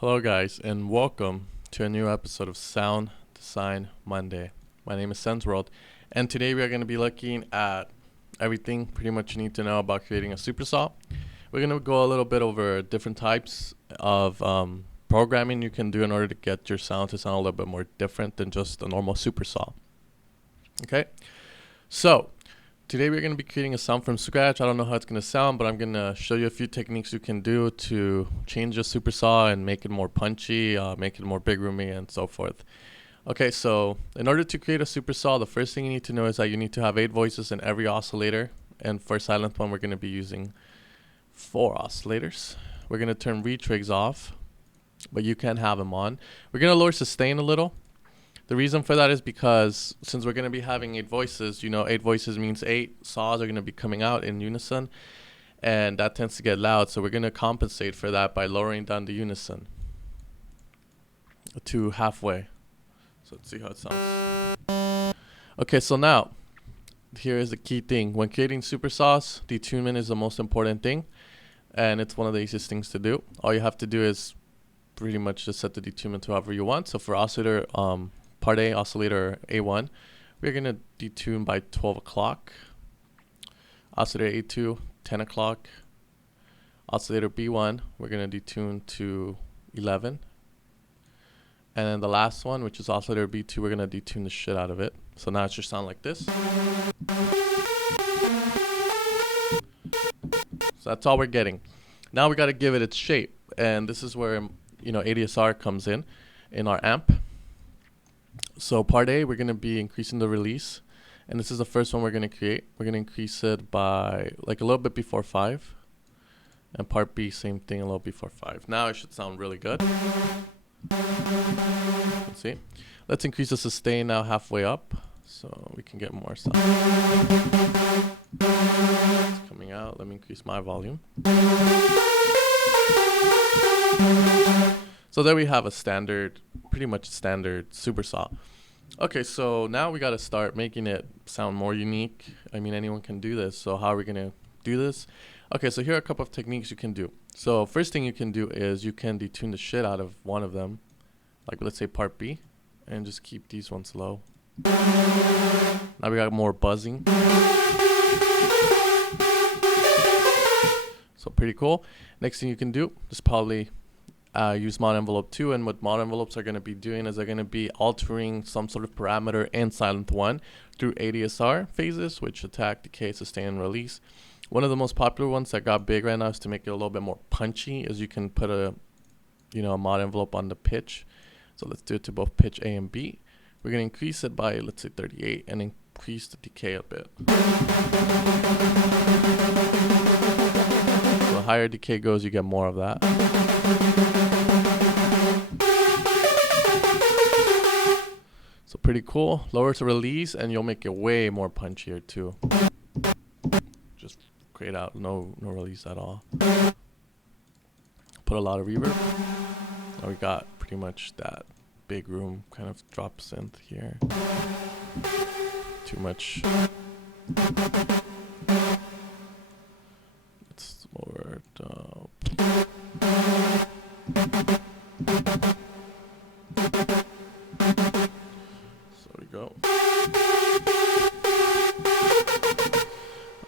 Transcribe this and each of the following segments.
Hello guys, and welcome to a new episode of Sound Design Monday. My name is SensWorld, and today we are going to be looking at everything pretty much you need to know about creating a supersaw. We're going to go a little bit over different types of programming you can do in order to get your sound to sound a little bit more different than just a normal supersaw. Okay, so today we're going to be creating a sound from scratch. I don't know how it's going to sound, but I'm going to show you a few techniques you can do to change a supersaw and make it more punchy, make it more big roomy, and so forth. Okay, so in order to create a supersaw, the first thing you need to know is that you need to have 8 voices in every oscillator. And for silent one, we're going to be using 4 oscillators. We're going to turn retrigs off, but you can have them on. We're going to lower sustain a little. The reason for that is because since we're going to be having 8 voices, 8 voices means 8 saws are going to be coming out in unison, and that tends to get loud. So we're going to compensate for that by lowering down the unison to halfway. So let's see how it sounds. Okay, so now here is the key thing. When creating supersaws, detunement is the most important thing, and it's one of the easiest things to do. All you have to do is pretty much just set the detunement to however you want. So for oscillator Part A, oscillator A1, we're going to detune by 12 o'clock. Oscillator A2, 10 o'clock. Oscillator B1, we're going to detune to 11. And then the last one, which is oscillator B2, we're going to detune the shit out of it. So now it should sound like this. So that's all we're getting. Now we got to give it its shape. And this is where, ADSR comes in our amp. So part A, we're going to be increasing the release, and this is the first one we're going to create. We're going to increase it by like a little bit before 5, and part B, same thing, a little before 5. Now it should sound really good. Let's see. Let's increase the sustain now halfway up so we can get more sound. It's coming out. Let me increase my volume. So there we have a standard, pretty much standard supersaw. Okay, so now we got to start making it sound more unique. I mean, anyone can do this. So how are we going to do this? Okay, so here are a couple of techniques you can do. So first thing you can do is you can detune the shit out of one of them, like let's say part B, and just keep these ones low. Now we got more buzzing. So pretty cool. Next thing you can do is probably use mod envelope 2, and what mod envelopes are going to be doing is they're going to be altering some sort of parameter in silent 1 through ADSR phases, which attack, decay, sustain, and release. One of the most popular ones that got big right now is to make it a little bit more punchy, is you can put a mod envelope on the pitch. So let's do it to both pitch A and B. We're going to increase it by, let's say, 38, and increase the decay a bit. So the higher decay goes, you get more of that. So pretty cool. Lower to release, and you'll make it way more punchier too. Just grade out, no release at all. Put a lot of reverb. Now we got pretty much that big room kind of drop synth here. Too much. Let's lower it up. Go.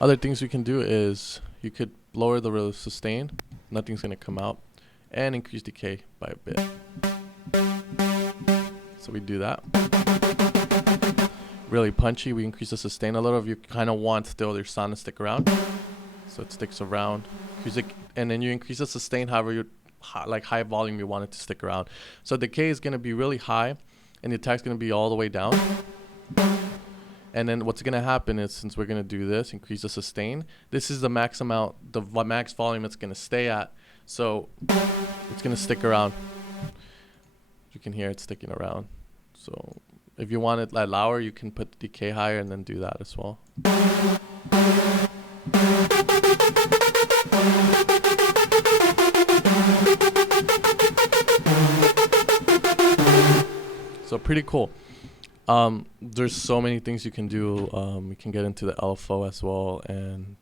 Other things you can do is you could lower the sustain, nothing's going to come out, and increase decay by a bit. So we do that. Really punchy, we increase the sustain a little if you kind of want still your sound to stick around. So it sticks around. And then you increase the sustain however you like high volume you want it to stick around. So decay is going to be really high, and the attack's going to be all the way down. And then what's going to happen is, since we're going to do this, increase the sustain, this is the max amount, the max volume it's going to stay at. So it's going to stick around. You can hear it sticking around. So if you want it lower, you can put the decay higher and then do that as well. So pretty cool. There's so many things you can do. We can get into the LFO as well, and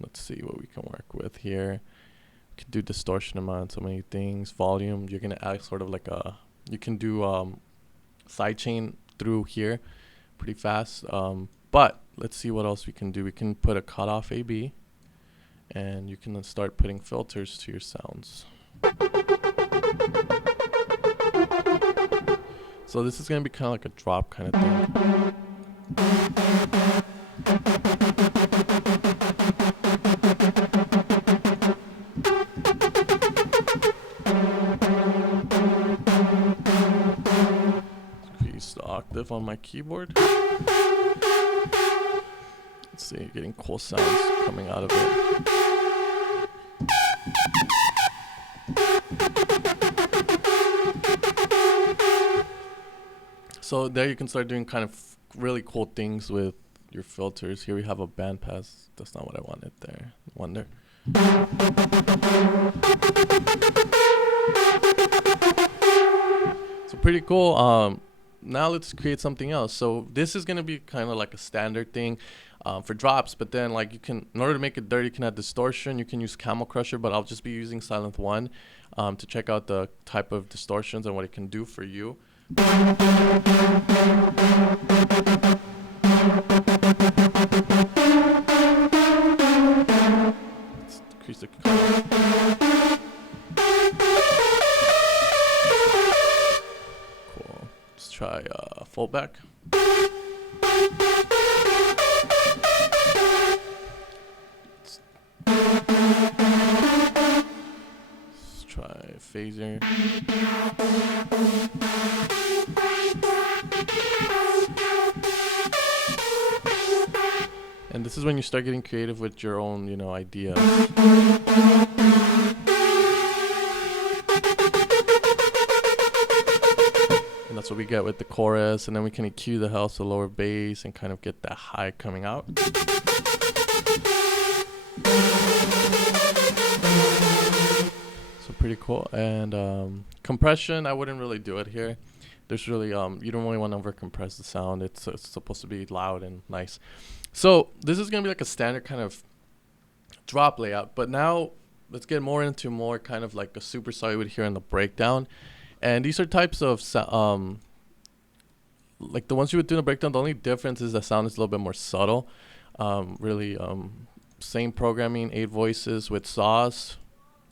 let's see what we can work with here. could do distortion amount, so many things. Volume, you're gonna add sort of like a, you can do sidechain through here pretty fast. But let's see what else we can do. We can put a cutoff AB, and you can then start putting filters to your sounds. So this is gonna be kind of like a drop kind of thing. Increase the octave on my keyboard. Let's see, getting cool sounds coming out of it. So there you can start doing kind of really cool things with your filters. Here we have a bandpass. That's not what I wanted there. Wonder. So pretty cool. Now let's create something else. So this is gonna be kind of like a standard thing for drops, but then like you can, in order to make it dirty, you can add distortion. You can use Camel Crusher, but I'll just be using Silent 1 to check out the type of distortions and what it can do for you. Let's decrease the cool. Let's try fullback. Let's try phaser. And this is when you start getting creative with your own, you know, ideas. And that's what we get with the chorus, and then we can EQ the house to lower bass and kind of get that high coming out. So pretty cool. And compression, I wouldn't really do it here. There's really, you don't really want to over compress the sound. It's supposed to be loud and nice. So this is going to be like a standard kind of drop layout. But now let's get more into more kind of like a supersaw you would hear in the breakdown. And these are types of, like the ones you would do in the breakdown. The only difference is the sound is a little bit more subtle. Really, same programming, 8 voices with saws,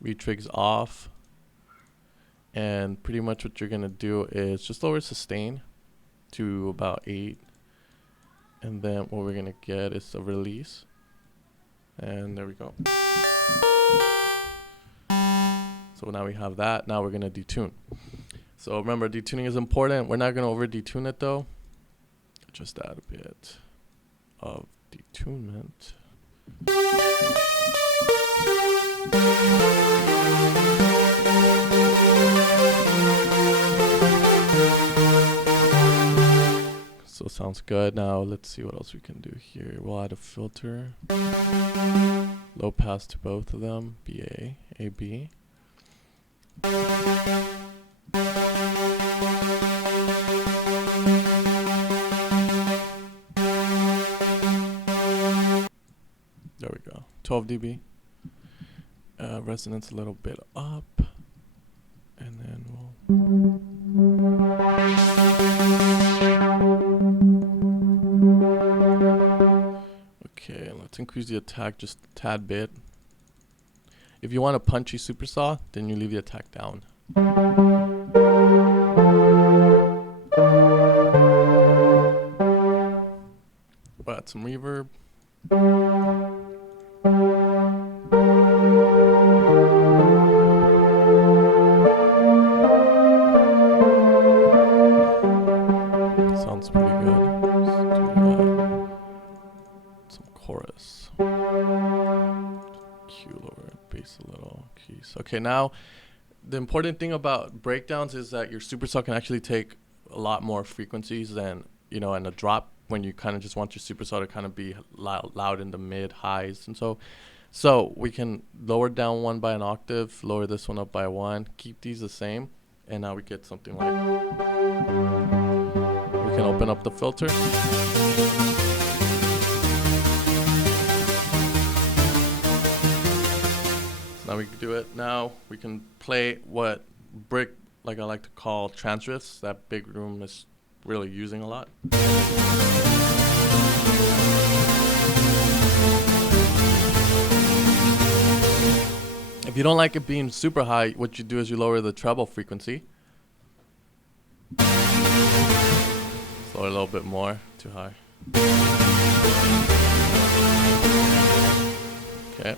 retrigs off. And pretty much what you're going to do is just lower sustain to about 8. And then what we're going to get is a release. And there we go. So now we have that. Now we're going to detune. So remember, detuning is important. We're not going to over detune it though. Just add a bit of detunement. So sounds good. Now let's see what else we can do here. We'll add a filter. Low pass to both of them. BA, AB. There we go. 12 dB. Resonance a little bit up. And then we'll... Okay, let's increase the attack just a tad bit. If you want a punchy supersaw, then you leave the attack down. We'll add some reverb. Sounds pretty good. Let's do some chorus. Cue lower bass a little. Keys. Okay, now the important thing about breakdowns is that your supersaw can actually take a lot more frequencies than, you know, and a drop when you kind of just want your supersaw to kind of be loud in the mid highs. And so we can lower down one by an octave, lower this one up by 1, keep these the same, and now we get something like, we can open up the filter. So now we we can do it. Now we can play what brick, like I like to call transriffs, that big room is really using a lot. If you don't like it being super high, what you do is you lower the treble frequency. Lower a little bit more, too high. Okay.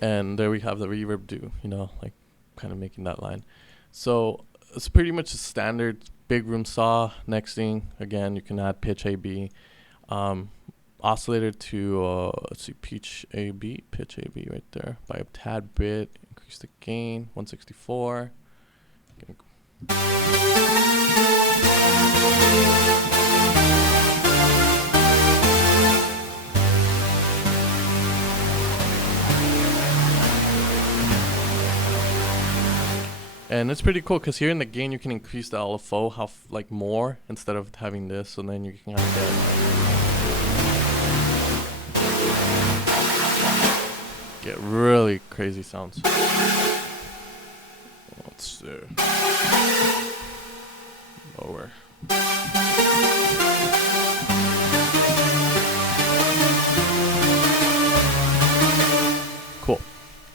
And there we have the reverb do, you know, like kind of making that line. So it's pretty much a standard big room saw. Next thing, again, you can add pitch AB. Oscillator to, let's see, pitch AB right there by a tad bit. Increase the gain, 164. And it's pretty cool because here in the gain you can increase the LFO like more instead of having this, so then you can kind of get really crazy sounds. Let's see. Lower. Cool.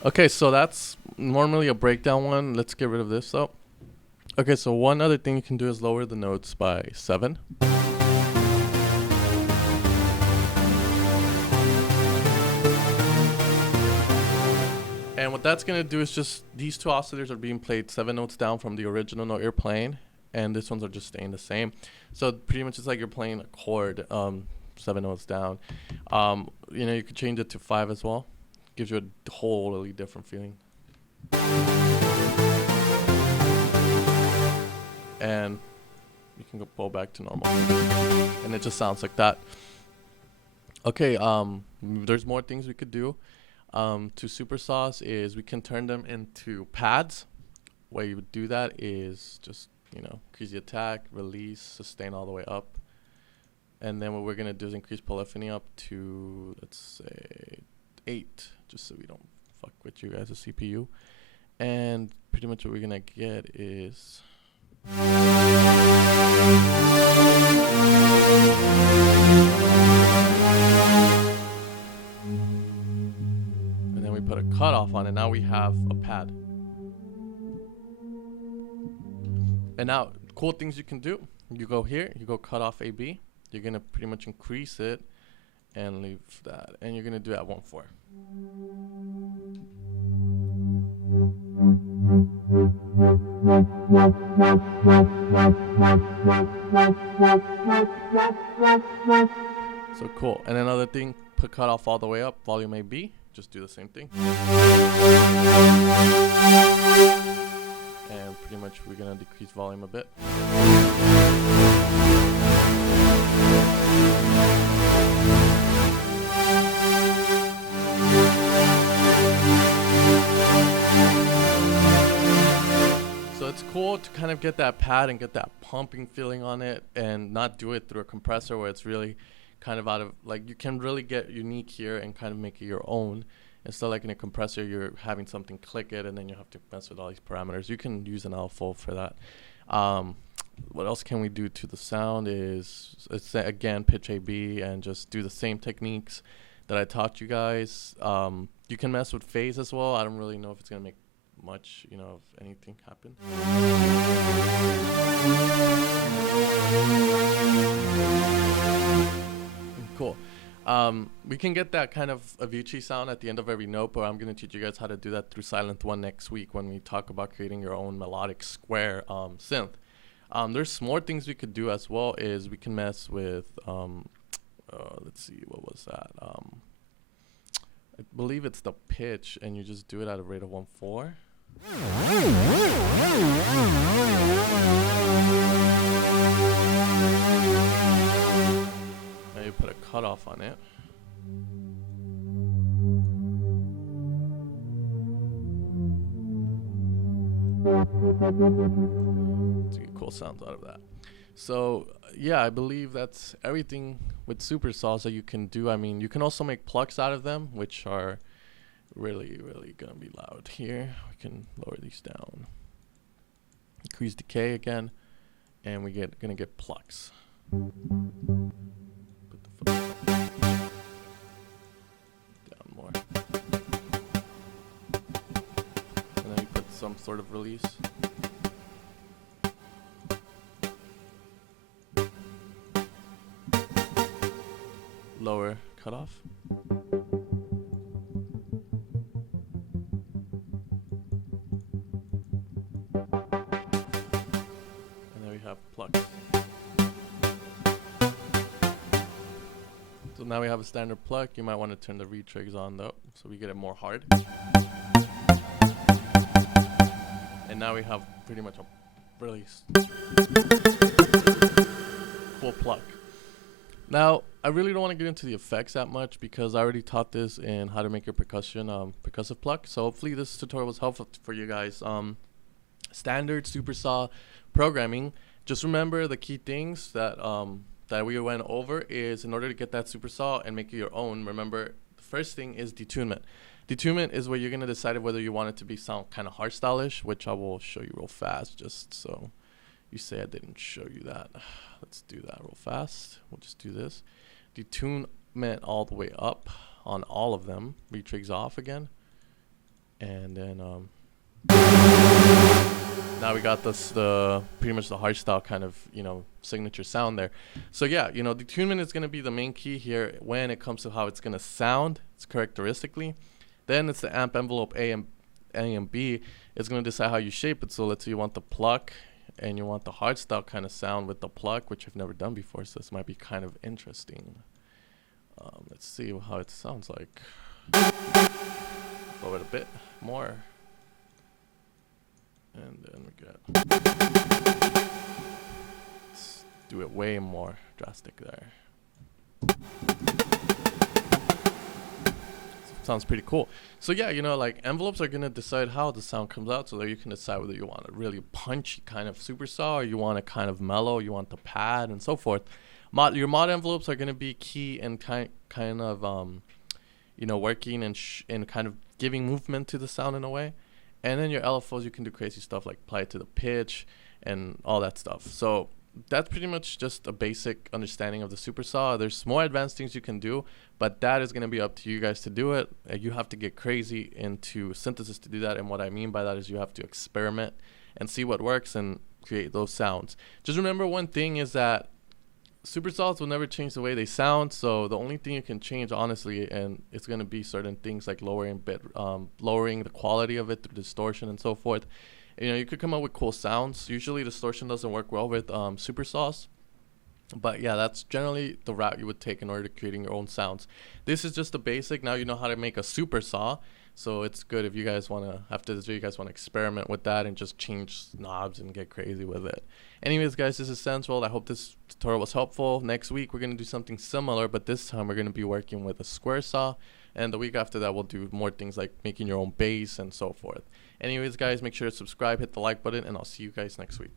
Okay, so that's normally a breakdown one. Let's get rid of this though. Okay, so one other thing you can do is lower the notes by 7. And what that's gonna do is just, these two oscillators are being played 7 notes down from the original note you're playing, and this ones are just staying the same. So pretty much it's like you're playing a chord 7 notes down. You know, you could change it to 5 as well. Gives you a totally different feeling. And you can go back to normal, and it just sounds like that. Okay, there's more things we could do to supersaws. Is we can turn them into pads. Way you would do that is just, you know, increase the attack, release, sustain all the way up, and then what we're gonna do is increase polyphony up to, let's say, 8, just so we don't fuck with you guys' CPU. And pretty much what we're gonna get is and then we put a cutoff on it. Now we have a pad. And now cool things you can do, you go here, you go cut off AB, you're gonna pretty much increase it and leave that, and you're gonna do it at 1/4. So cool. And another thing, put cut off all the way up, volume AB, just do the same thing. And pretty much we're gonna decrease volume a bit. So it's cool to kind of get that pad and get that pumping feeling on it, and not do it through a compressor where it's really kind of out of, like, you can really get unique here and kind of make it your own. Instead of like in a compressor, you're having something click it and then you have to mess with all these parameters. You can use an LFO for that. What else can we do to the sound is, it's again, pitch AB and just do the same techniques that I taught you guys. You can mess with phase as well. I don't really know if it's gonna make much, you know, if anything happen. Cool. We can get that kind of Avicii sound at the end of every note, but I'm going to teach you guys how to do that through Silent One next week when we talk about creating your own melodic square synth. There's more things we could do as well. Is we can mess with, let's see, what was that? I believe it's the pitch, and you just do it at a rate of 1/4. Now you put a cutoff on it. To get cool sounds out of that. So yeah, I believe that's everything with supersaws that you can do. I mean, you can also make plucks out of them, which are really gonna be loud here. We can lower these down. Increase decay again, and gonna get plucks. Put the foot down more, and then we put some sort of release. Lower cutoff. And then we have plucks. So now we have a standard pluck. You might want to turn the retrigs on though, so we get it more hard. And now we have pretty much a really cool pluck. Now, I really don't want to get into the effects that much because I already taught this in how to make a percussive pluck. So hopefully this tutorial was helpful for you guys. Standard Supersaw programming. Just remember the key things that that we went over is in order to get that Supersaw and make it your own. Remember, the first thing is detunement. Detunement is where you're gonna decide whether you want it to be sound kind of hardstyle-ish, which I will show you real fast, just so you say I didn't show you that. Let's do that real fast. We'll just do this. Detunement all the way up on all of them. Retrigs off again. And then now we got this pretty much the hardstyle kind of, you know, signature sound there. So yeah, you know, detunement is going to be the main key here when it comes to how it's going to sound. It's characteristically. Then it's the amp envelope A and B. It's going to decide how you shape it. So let's say you want the pluck and you want the hardstyle kind of sound with the pluck, which I've never done before, so this might be kind of interesting. Let's see how it sounds like. Lower it a bit more. And then we get... Let's do it way more drastic there. Sounds pretty cool. So yeah, you know, like envelopes are gonna decide how the sound comes out, so that you can decide whether you want a really punchy kind of Supersaw or you want a kind of mellow, you want the pad and so forth. Your mod envelopes are gonna be key in kind of you know, working and kind of giving movement to the sound in a way. And then your LFOs, you can do crazy stuff like apply it to the pitch and all that stuff. So that's pretty much just a basic understanding of the Supersaw. There's more advanced things you can do, but that is going to be up to you guys to do it. You have to get crazy into synthesis to do that, and what I mean by that is you have to experiment and see what works and create those sounds. Just remember one thing is that Supersaws will never change the way they sound, so the only thing you can change, honestly, and it's going to be certain things like lowering the quality of it through distortion and so forth. You know, you could come up with cool sounds. Usually distortion doesn't work well with Supersaws. But yeah, that's generally the route you would take in order to creating your own sounds. This is just the basic. Now you know how to make a Supersaw. So it's good if you guys want to, after this video, you guys want to experiment with that and just change knobs and get crazy with it. Anyways, guys, this is Senseworld. I hope this tutorial was helpful. Next week, we're going to do something similar, but this time we're going to be working with a square saw. And the week after that, we'll do more things like making your own bass and so forth. Anyways, guys, make sure to subscribe, hit the like button, and I'll see you guys next week.